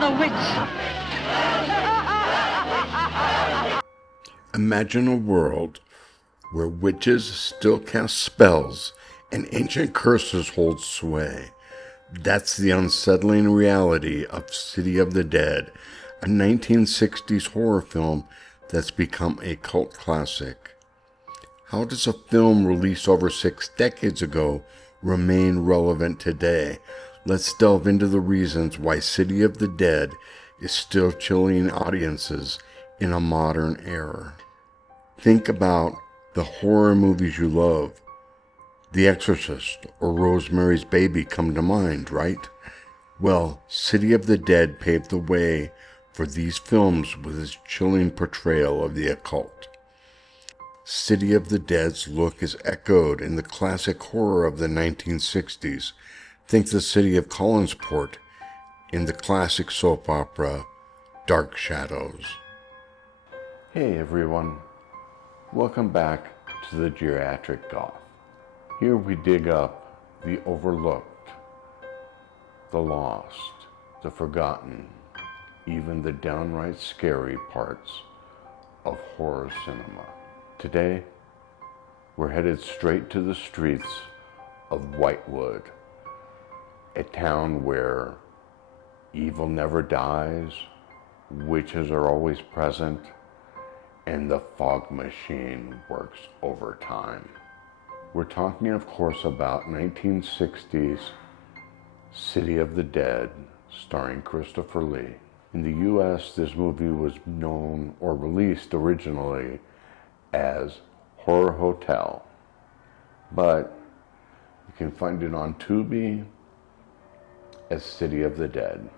the witch. Imagine a world where witches still cast spells and ancient curses hold sway. That's the unsettling reality of City of the Dead, a 1960s horror film that's become a cult classic. How does a film released over 6 decades ago remain relevant today? Let's delve into the reasons why City of the Dead is still chilling audiences in a modern era. Think about the horror movies you love. The Exorcist or Rosemary's Baby come to mind, right? Well, City of the Dead paved the way for these films with its chilling portrayal of the occult. City of the Dead's look is echoed in the classic horror of the 1960s. Think the city of Collinsport in the classic soap opera Dark Shadows. Hey everyone, welcome back to the Geriatric Goth. Here we dig up the overlooked, the lost, the forgotten, even the downright scary parts of horror cinema. Today, we're headed straight to the streets of Whitewood, a town where evil never dies, witches are always present, and the fog machine works overtime. We're talking, of course, about 1960s City of the Dead, starring Christopher Lee. In the US, this movie was known or released originally as Horror Hotel, but you can find it on Tubi as City of the Dead.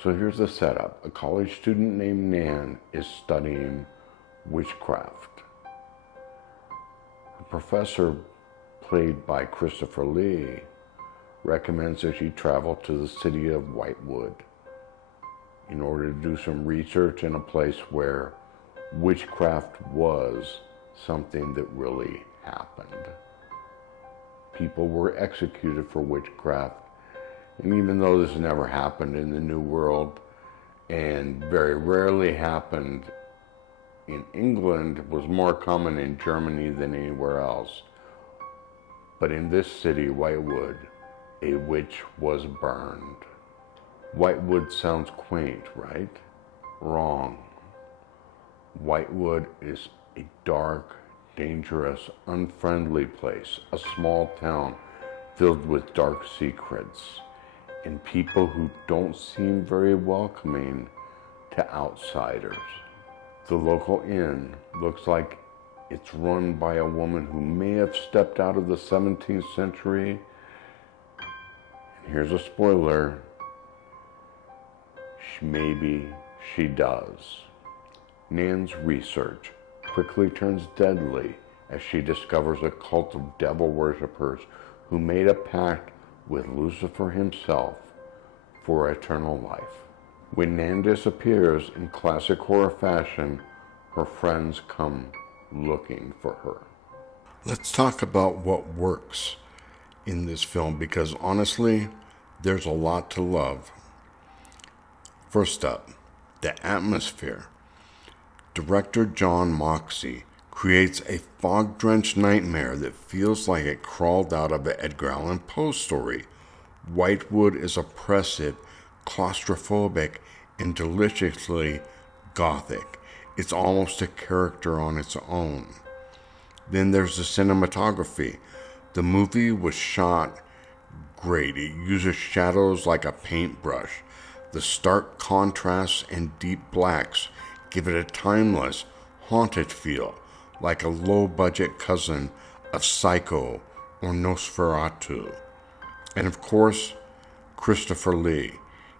So here's the setup. A college student named Nan is studying witchcraft. The professor, played by Christopher Lee, recommends that she travel to the city of Whitewood in order to do some research in a place where witchcraft was something that really happened. People were executed for witchcraft, and even though this never happened in the New World and very rarely happened in England, it was more common in Germany than anywhere else. But in this city, Whitewood, a witch was burned. Whitewood sounds quaint, right? Wrong. Whitewood is a dark, dangerous, unfriendly place, a small town filled with dark secrets and people who don't seem very welcoming to outsiders. The local inn looks like it's run by a woman who may have stepped out of the 17th century. And here's a spoiler. Maybe she does. Nan's research quickly turns deadly as she discovers a cult of devil worshippers who made a pact with Lucifer himself for eternal life. When Nan disappears in classic horror fashion, her friends come looking for her. Let's talk about what works in this film, because honestly, there's a lot to love. First up, the atmosphere. Director John Moxey creates a fog-drenched nightmare that feels like it crawled out of an Edgar Allan Poe story. Whitewood is oppressive, claustrophobic, and deliciously gothic. It's almost a character on its own. Then there's the cinematography. The movie was shot great. It uses shadows like a paintbrush. The stark contrasts and deep blacks give it a timeless, haunted feel, like a low-budget cousin of Psycho or Nosferatu. And of course, Christopher Lee.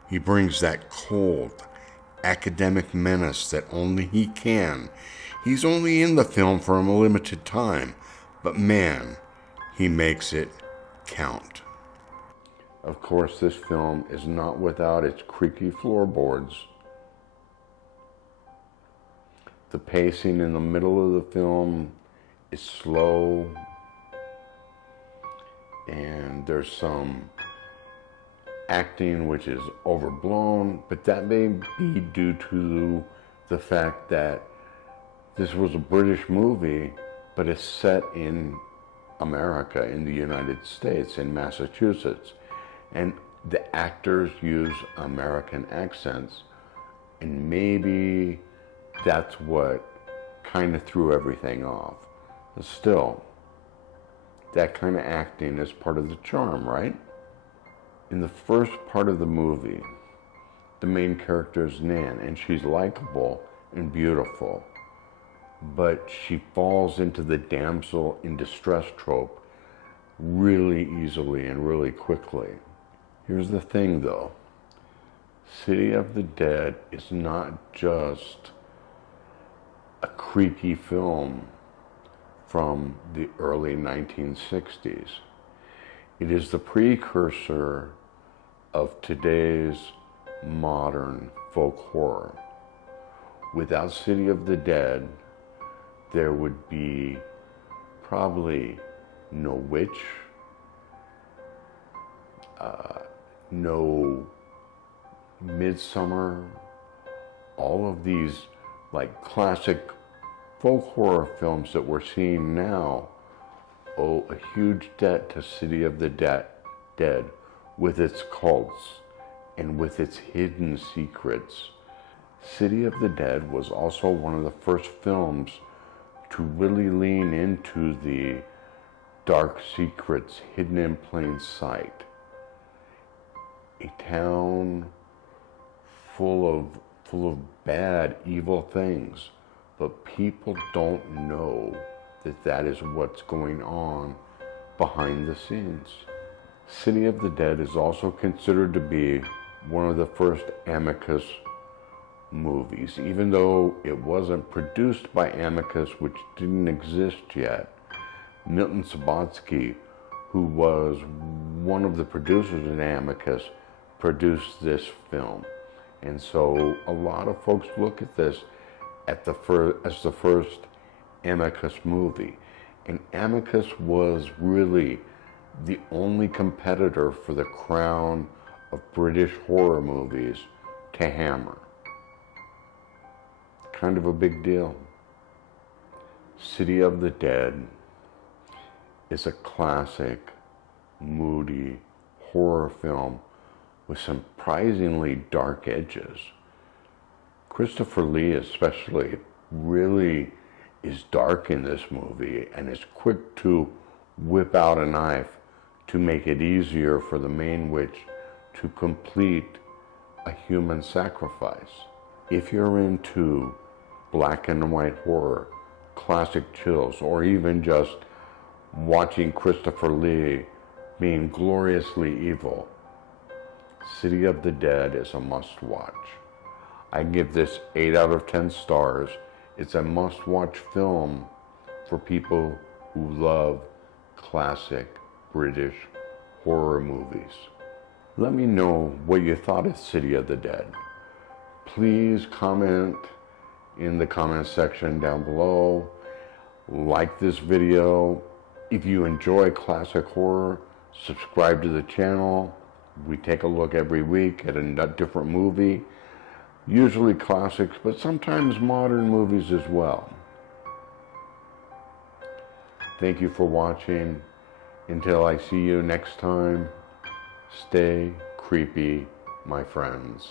He brings that cold, academic menace that only he can. He's only in the film for a limited time, but man, he makes it count. Of course, this film is not without its creaky floorboards. The pacing in the middle of the film is slow and there's some acting which is overblown, but that may be due to the fact that this was a British movie, but it's set in America, in the United States, in Massachusetts, and the actors use American accents, and maybe that's what kind of threw everything off. But still, that kind of acting is part of the charm, right? In the first part of the movie, the main character is Nan, and she's likable and beautiful, but she falls into the damsel in distress trope really easily and really quickly. Here's the thing though, City of the Dead is not just a creepy film from the early 1960s. It is the precursor of today's modern folk horror. Without City of the Dead, there would be probably no witch, no Midsummer, all of these like classic folk horror films that we're seeing now owe a huge debt to City of the Dead with its cults and with its hidden secrets. City of the Dead was also one of the first films to really lean into the dark secrets hidden in plain sight. A town full of bad, evil things, but people don't know that that is what's going on behind the scenes. City of the Dead is also considered to be one of the first Amicus movies, even though it wasn't produced by Amicus, which didn't exist yet. Milton Subotsky, who was one of the producers in Amicus, produced this film. And so a lot of folks look at this as the first Amicus movie. And Amicus was really the only competitor for the crown of British horror movies to Hammer. Kind of a big deal. City of the Dead is a classic, moody horror film with some surprisingly dark edges. Christopher Lee especially really is dark in this movie and is quick to whip out a knife to make it easier for the main witch to complete a human sacrifice. If you're into black and white horror, classic chills, or even just watching Christopher Lee being gloriously evil, City of the Dead is a must-watch. I give this 8 out of 10 stars. It's a must-watch film for people who love classic British horror movies. Let me know what you thought of City of the Dead. Please comment in the comment section down below. Like this video. If you enjoy classic horror, subscribe to the channel. We take a look every week at a different movie. Usually classics, but sometimes modern movies as well. Thank you for watching. Until I see you next time, stay creepy, my friends.